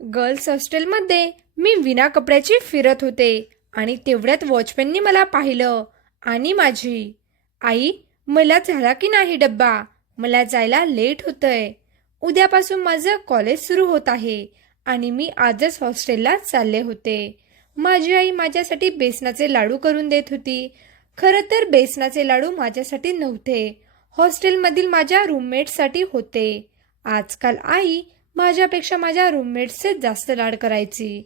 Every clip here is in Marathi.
गर्ल्स हॉस्टेलमध्ये मी विना कपड्याची फिरत होते आणि तेवढ्यात वॉचमॅननी मला पाहिलं आणि माझी. आई मला झाला की नाही डब्बा? मला जायला लेट होतंय. उद्यापासून माझं कॉलेज सुरू होत आहे आणि मी आजच हॉस्टेलला चालले होते. माझी आई माझ्यासाठी बेसनाचे लाडू करून देत होती. खरं तर बेसनाचे लाडू माझ्यासाठी नव्हते. हॉस्टेलमधील माझ्या रूममेटसाठी होते. आजकाल आई माझ्यापेक्षा माझ्या रूममेट्सचेच जास्त लाड करायची.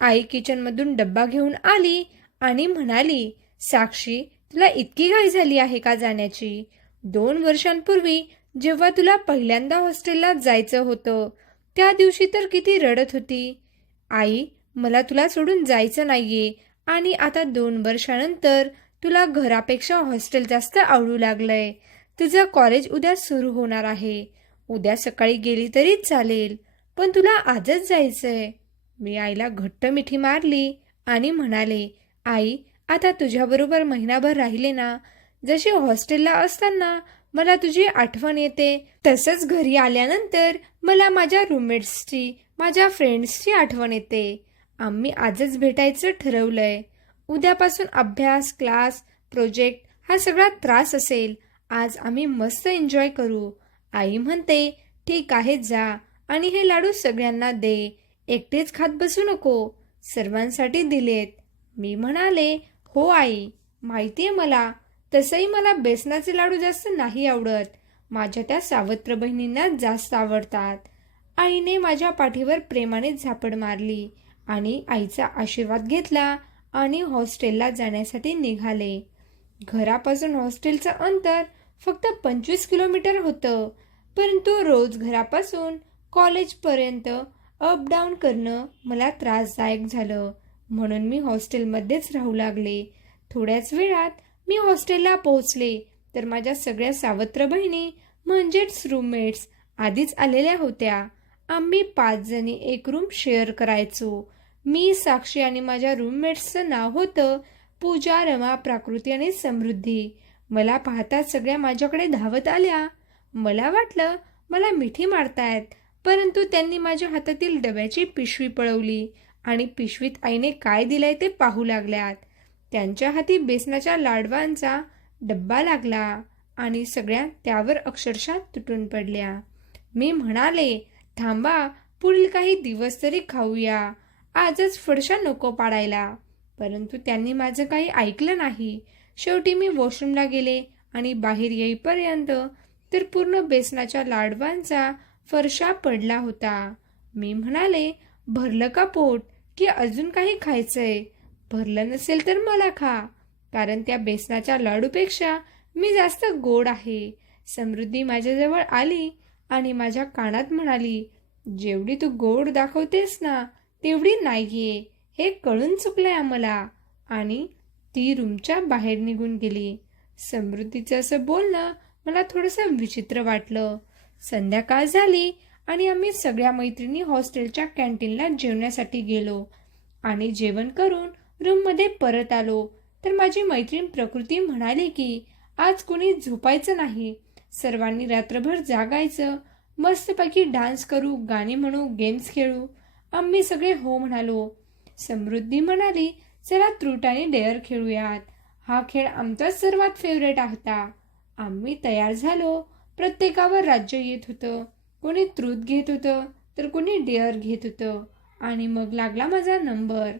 आई किचनमधून डब्बा घेऊन आली आणि म्हणाली साक्षी तुला इतकी घाई झाली आहे का जाण्याची? दोन वर्षांपूर्वी जेव्हा तुला पहिल्यांदा हॉस्टेलला जायचं होतं त्या दिवशी तर किती रडत होती. आई मला तुला सोडून जायचं नाहीये आणि आता दोन वर्षानंतर तुला घरापेक्षा हॉस्टेल जास्त आवडू लागलंय. तुझं कॉलेज उद्या सुरू होणार आहे. उद्या सकाळी गेली तरीच चालेल पण तुला आजच जायचंय. मी आईला घट्ट मिठी मारली आणि म्हणाले आई आता तुझ्याबरोबर महिनाभर राहिले ना. जशी हॉस्टेलला असताना मला तुझी आठवण येते तसंच घरी आल्यानंतर मला माझ्या रूममेट्सची माझ्या फ्रेंड्सची आठवण येते. आम्ही आजच भेटायचं ठरवलंय. उद्यापासून अभ्यास क्लास प्रोजेक्ट हा सगळा त्रास असेल. आज आम्ही मस्त एन्जॉय करू. आई म्हणते ठीक आहे जा आणि हे लाडू सगळ्यांना दे. एकटेच खात बसू नको. सर्वांसाठी दिलेत. मी म्हणाले हो आई माहितीये मला. तसंही मला बेसनाचे लाडू जास्त नाही आवडत. माझ्या त्या सावत्र बहिणींना जास्त आवडतात. आईने माझ्या पाठीवर प्रेमाने झापड मारली आणि आईचा आशीर्वाद घेतला आणि हॉस्टेलला जाण्यासाठी निघाले. घरापासून हॉस्टेलचं अंतर फक्त पंचवीस किलोमीटर होतं. परंतु रोज घरापासून कॉलेजपर्यंत अप डाऊन करणं मला त्रासदायक झालं. म्हणून मी हॉस्टेलमध्येच राहू लागले. थोड्याच वेळात मी हॉस्टेलला पोहोचले. तर माझ्या सगळ्या सावत्र बहिणी म्हणजेच रूममेट्स आधीच आलेल्या होत्या. आम्ही पाच जणी एक रूम शेअर करायचो. मी साक्षी आणि माझ्या रूममेट्सचं नाव होतं पूजा रमा प्राकृती आणि समृद्धी. मला पाहताच सगळ्या माझ्याकडे धावत आल्या. मला वाटलं मला मिठी मारतायत परंतु त्यांनी माझ्या हातातील डब्याची पिशवी पळवली आणि पिशवीत आईने काय दिलंय ते पाहू लागल्यात. त्यांच्या हाती बेसनाच्या लाडवांचा डब्बा लागला आणि सगळ्या त्यावर अक्षरशः तुटून पडल्या. मी म्हणाले थांबा पुढील काही दिवस तरी खाऊया. आजच फडशा नको पाडायला. परंतु त्यांनी माझं काही ऐकलं नाही. शेवटी मी वॉशरूमला गेले आणि बाहेर येईपर्यंत तर पूर्ण बेसनाच्या लाडवांचा फरशा पडला होता. मी म्हणाले भरलं का पोट? की अजून काही खायचंय? भरलं नसेल तर मला खा. कारण त्या बेसनाच्या लाडूपेक्षा मी जास्त गोड आहे. समृद्धी माझ्याजवळ आली आणि माझ्या कानात म्हणाली जेवढी तू गोड दाखवतेस ना तेवढी नाहीये. हे कळून चुकलंय आम्हाला. आणि ती रूमच्या बाहेर निघून गेली. समृद्धीचं असं बोलणं मला थोडंसं विचित्र वाटलं. संध्याकाळ झाली आणि आम्ही सगळ्या मैत्रिणी हॉस्टेलच्या कॅन्टीनला जेवण्यासाठी गेलो. आणि जेवण करून रूममध्ये परत आलो. तर माझी मैत्रीण प्रकृती म्हणाली की आज कोणी झोपायचं नाही. सर्वांनी रात्रभर जागायचं. मस्तपैकी डान्स करू गाणी म्हणू गेम्स खेळू. आम्ही सगळे हो म्हणालो. समृद्धी म्हणाली चला त्रुट आणि डेअर खेळूयात. हा खेळ आमचा सर्वात फेवरेट होता. आम्ही तयार झालो. प्रत्येकावर राज्य येत होतं. कोणी त्रुत घेत होतं तर कोणी डेअर घेत होतं. आणि मग लागला माझा नंबर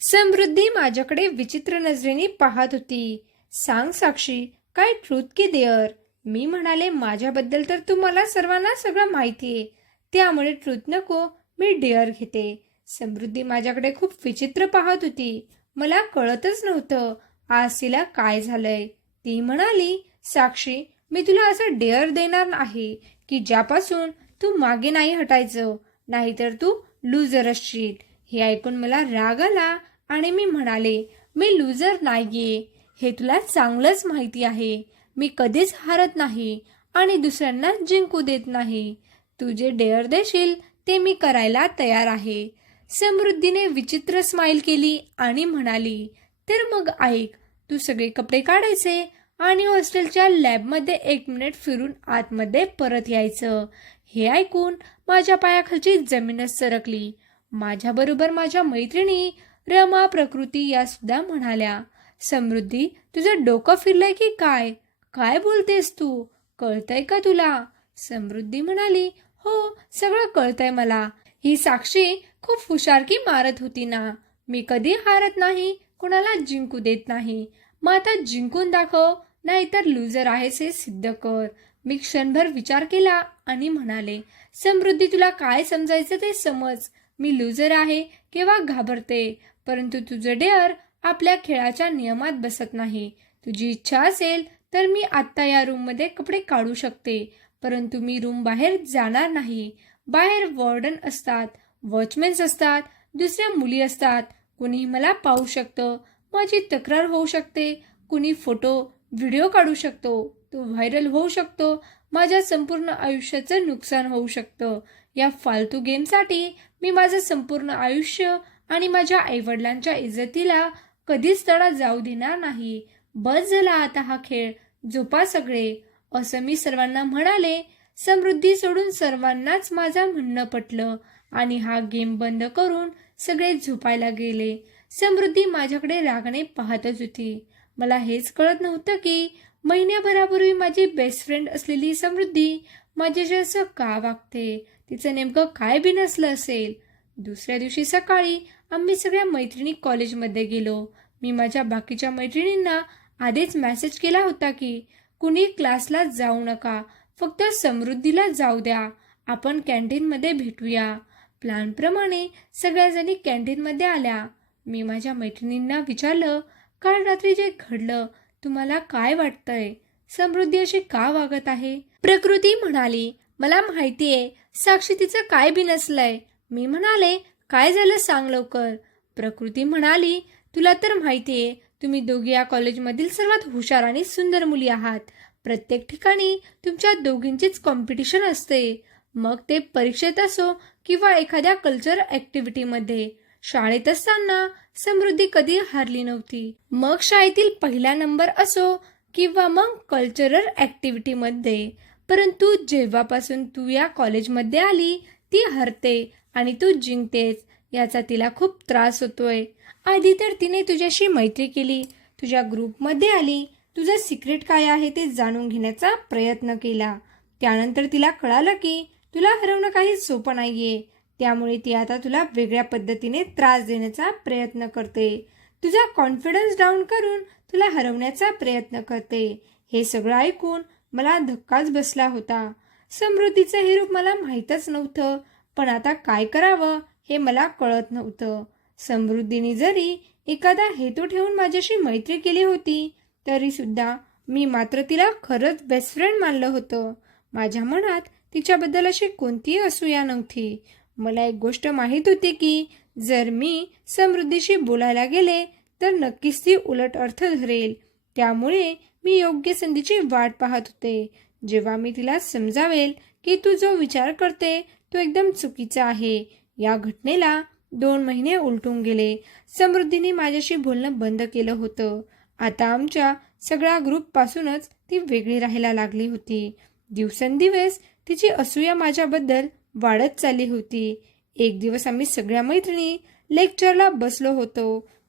समृद्धी माझ्याकडे विचित्र नजरेने पाहत होती. सांग साक्षी काय ट्रूथ की देअर मी म्हणाले माझ्याबद्दल तर तुम्हाला सर्वांना सगळं माहिती आहे त्यामुळे ट्रूथ नको मी डेअर घेते. समृद्धी माझ्याकडे खूप विचित्र पाहत होती. मला कळतच नव्हतं आज तिला काय झालंय. ती म्हणाली साक्षी मी तुला असं डेअर देणार नाही की ज्यापासून तू मागे नाही हटायचं नाहीतर तू लुजर असशील. हे ऐकून मला राग आला आणि मी म्हणाले मी लुजर नाहीये. हे तुला चांगलंच माहिती आहे. मी कधीच हारत नाही आणि दुसऱ्यांना जिंकू देत नाही. तू जे डेअर देशील ते मी करायला तयार आहे. समृद्धीने विचित्र स्माईल केली आणि म्हणाली तर मग ऐक तू सगळे कपडे काढायचे आणि हॉस्टेलच्या लॅबमध्ये एक मिनिट फिरून आतमध्ये परत यायचं. हे ऐकून माझ्या पायाखालची जमीनच सरकली. माझ्याबरोबर माझ्या मैत्रिणी रमा प्रकृती या सुद्धा म्हणाल्या समृद्धी तुझं डोकं फिरलंय की काय? काय बोलतेस तू? कळतंय का तुला? समृद्धी म्हणाली हो सगळं कळतंय मला. ही साक्षी खूप हुशारकी मारत होती ना. मी कधी हारत नाही कोणाला जिंकू देत नाही. मग आता जिंकून दाखव नाहीतर लुजर आहेस हे सिद्ध कर. मी क्षणभर विचार केला आणि म्हणाले समृद्धी तुला काय समजायचं ते समज. मी लुजर आहे किंवा घाबरते? परंतु तुझं डेअर आपल्या खेळाच्या नियमात बसत नाही. तुझी इच्छा असेल तर मी आत्ता या रूममध्ये कपडे काढू शकते. परंतु मी रूम बाहेर जाणार नाही. बाहेर वॉर्डन असतात. वॉचमेन्स असतात दुसऱ्या मुली असतात. कुणी मला पाहू शकतं माझी तक्रार होऊ शकते. कुणी फोटो व्हिडिओ काढू शकतो. तो व्हायरल होऊ शकतो. माझ्या संपूर्ण आयुष्याचं नुकसान होऊ शकतं. या फालतू गेमसाठी मी माझं संपूर्ण आयुष्य आणि माझ्या आईवडिलांच्या इज्जतीला कधीच तडा जाऊ देणार नाही. बस झाला आता हा खेळ. झोपा सगळे. असं मी सर्वांना म्हणाले. समृद्धी सोडून सर्वांनाच माझं म्हणणं पटलं. आणि हा गेम बंद करून सगळे झोपायला गेले. समृद्धी माझ्याकडे रागणे पाहतच होती. मला हेच कळत नव्हतं की महिन्याभरापूर्वी माझी बेस्ट फ्रेंड असलेली समृद्धी माझ्याशी असं का वागते? तिचं नेमकं काय बी नसलं असेल. दुसऱ्या दिवशी सकाळी आम्ही सगळ्या मैत्रिणी कॉलेजमध्ये गेलो. मी माझ्या बाकीच्या मैत्रिणींना आधीच मेसेज केला होता की कुणी क्लासला जाऊ नका. फक्त समृद्धीला जाऊ द्या. आपण कॅन्टीनमध्ये भेटूया. प्लॅनप्रमाणे सगळ्याजणी कॅन्टीनमध्ये आल्या. मी माझ्या मैत्रिणींना विचारलं काल रात्री जे घडलं तुम्हाला काय वाटतंय? समृद्धी अशी का वागत आहे? प्रकृती म्हणाली मला माहितीये साक्षी तिचं काय बिनसलंय मी म्हणाले काय झालं सांग लवकर. प्रकृती म्हणाली तुला तर माहितीये तुम्ही दोघी या कॉलेजमधील सर्वात हुशार आणि सुंदर मुली आहात. प्रत्येक ठिकाणी तुमच्या दोघींचीच कॉम्पिटिशन असते. मग ते परीक्षेत असो किंवा एखाद्या कल्चर ॲक्टिव्हिटीमध्ये. शाळेत असताना समृद्धी कधी हारली नव्हती. मग शाळेतील पहिला नंबर असो किंवा मग कल्चरल ॲक्टिव्हिटीमध्ये. परंतु जेव्हापासून तू या कॉलेजमध्ये आली ती हरते आणि तू जिंकतेस याचा तिला खूप त्रास होतोय. आधी तर तिने तुझ्याशी मैत्री केली तुझ्या ग्रुपमध्ये आली तुझं सिक्रेट काय आहे ते जाणून घेण्याचा प्रयत्न केला. त्यानंतर तिला कळालं की तुला हरवणं काही सोपं नाहीये. त्यामुळे ती आता तुला वेगळ्या पद्धतीने त्रास देण्याचा प्रयत्न करते. तुझा कॉन्फिडन्स डाऊन करून तुला हरवण्याचा प्रयत्न करते. हे सगळं ऐकून मला धक्काच बसला होता. समृद्धीचं हे रूप मला माहीतच नव्हतं पण आता काय करावं हे मला कळत नव्हतं. समृद्धीने जरी एखादा हेतू ठेवून माझ्याशी मैत्री केली होती तरी सुद्धा मी मात्र तिला खरंच बेस्ट फ्रेंड मानलं होतं. माझ्या मनात तिच्याबद्दल अशी कोणतीही असूया नव्हती. मला एक गोष्ट माहीत होती की जर मी समृद्धीशी बोलायला गेले तर नक्कीच ती उलट अर्थ धरेल. त्यामुळे मी योग्य संधीची वाट पाहत होते. जेव्हा मी तिला समजावेल की तू जो विचार करते तो एकदम चुकीचा आहे. या घटनेला दोन महिने उलटून गेले. समृद्धीने माझ्याशी बोलणं बंद केलं होतं. आता आमच्या सगळ्या ग्रुपपासूनच ती वेगळी राहायला लागली होती. दिवसेंदिवस तिची असूया माझ्याबद्दल वाढत चालली होती. एक दिवस आम्ही सगळ्या मैत्रिणी लेक्चरला बसलो होतो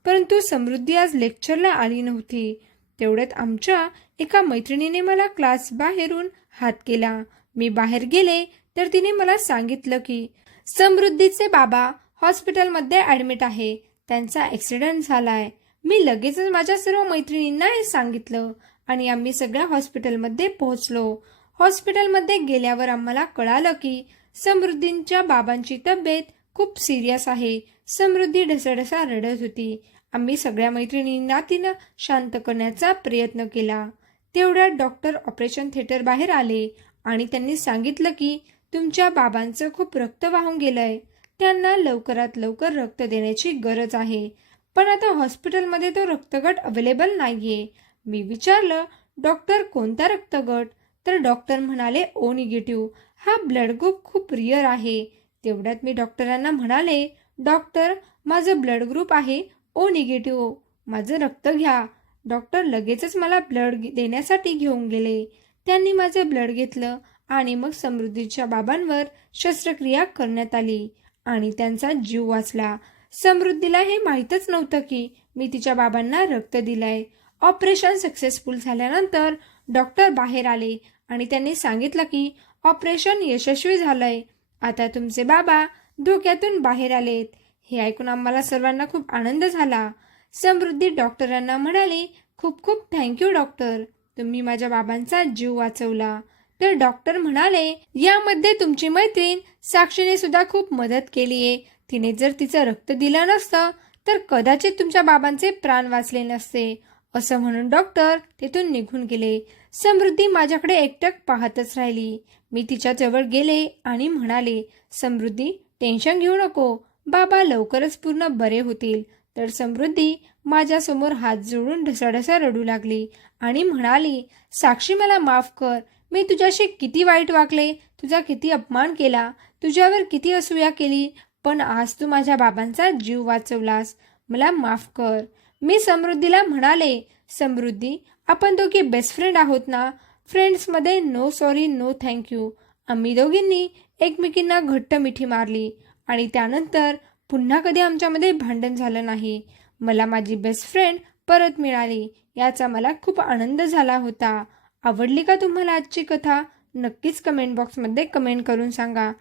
परंतु समृद्धी आज लेक्चरला आली नव्हती. तेवढ्यात आमच्या एका मैत्रिणीने मला क्लास बाहेरून हात केला. मी बाहेर गेले तर तिने मला सांगितलं की समृद्धीचे बाबा हॉस्पिटलमध्ये ॲडमिट आहे. त्यांचा ॲक्सिडेंट झालाय. मी लगेचच माझ्या सर्व मैत्रिणींना हे सांगितलं आणि आम्ही सगळ्या हॉस्पिटलमध्ये पोहोचलो. हॉस्पिटलमध्ये गेल्यावर आम्हाला कळालं की समृद्धींच्या बाबांची तब्येत खूप सिरियस आहे. समृद्धी ढसाढसा रडत होती. आम्ही सगळ्या मैत्रिणींना तिनं शांत करण्याचा प्रयत्न केला. तेवढ्यात डॉक्टर ऑपरेशन थिएटर बाहेर आले आणि त्यांनी सांगितलं की तुमच्या बाबांचं खूप रक्त वाहून गेलंय. त्यांना लवकरात लवकर रक्त देण्याची गरज आहे. पण आता हॉस्पिटलमध्ये तो रक्तगट अवेलेबल नाहीये. मी विचारलं डॉक्टर कोणता रक्तगट? तर डॉक्टर म्हणाले ओ निगेटिव्ह हा ब्लड ग्रुप खूप रिअर आहे. तेवढ्यात मी डॉक्टरांना म्हणाले डॉक्टर माझं ब्लड ग्रुप आहे ओ निगेटिव्ह माझं रक्त घ्या. डॉक्टर लगेचच मला ब्लड देण्यासाठी घेऊन गेले. त्यांनी माझे ब्लड घेतलं आणि मग समृद्धीच्या बाबांवर शस्त्रक्रिया करण्यात आली आणि त्यांचा जीव वाचला. समृद्धीला हे माहीतच नव्हतं की मी तिच्या बाबांना रक्त दिलंय. ऑपरेशन सक्सेसफुल झाल्यानंतर डॉक्टर बाहेर आले. आणि त्यांनी सांगितलं की ऑपरेशन यशस्वी झालंय. आता तुमचे बाबा धोक्यातून बाहेर आलेत. हे ऐकून आम्हाला सर्वांना खूप आनंद झाला. समृद्धी डॉक्टरांना म्हणाले खूप खूप थँक्यू डॉक्टर तुम्ही माझ्या बाबांचा जीव वाचवला. तर डॉक्टर म्हणाले यामध्ये तुमची मैत्रीण साक्षीने सुद्धा खूप मदत केली आहे तिने जर तिचं रक्त दिलं नसतं तर कदाचित तुमच्या बाबांचे प्राण वाचले नसते. असं म्हणून डॉक्टर तिथून निघून गेले. समृद्धी माझ्याकडे एकटक पाहतच राहिली. मी तिच्या जवळ गेले आणि म्हणाले समृद्धी टेन्शन घेऊ नको. बाबा लवकरच पूर्ण बरे होतील. तर समृद्धी माझ्यासमोर हात जोडून ढसाढसा रडू लागली आणि म्हणाली साक्षी मला माफ कर. मी तुझ्याशी किती वाईट वागले तुझा किती अपमान केला तुझ्यावर किती असूया केली पण आज तू माझ्या बाबांचा जीव वाचवलास. मला माफ कर. मी समृद्धीला म्हणाले समृद्धी आपण दोघी बेस्ट फ्रेंड आहोत ना? फ्रेंड्समध्ये no sorry no thank you आम्ही दोघींनी एकमेकींना घट्ट मिठी मारली आणि त्यानंतर पुन्हा कधी आमच्यामध्ये भांडण झालं नाही. मला माझी बेस्ट फ्रेंड परत मिळाली. याचा मला खूप आनंद झाला होता. आवडली का तुम्हाला आजची कथा? नक्कीच कमेंट बॉक्समध्ये कमेंट करून सांगा.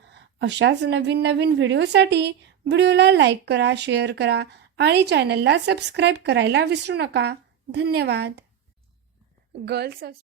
अशाच नवीन नवीन व्हिडिओसाठी व्हिडिओला लाईक करा शेअर करा. आणि चॅनलला सबस्क्राईब करायला विसरू नका. धन्यवाद. गर्ल्स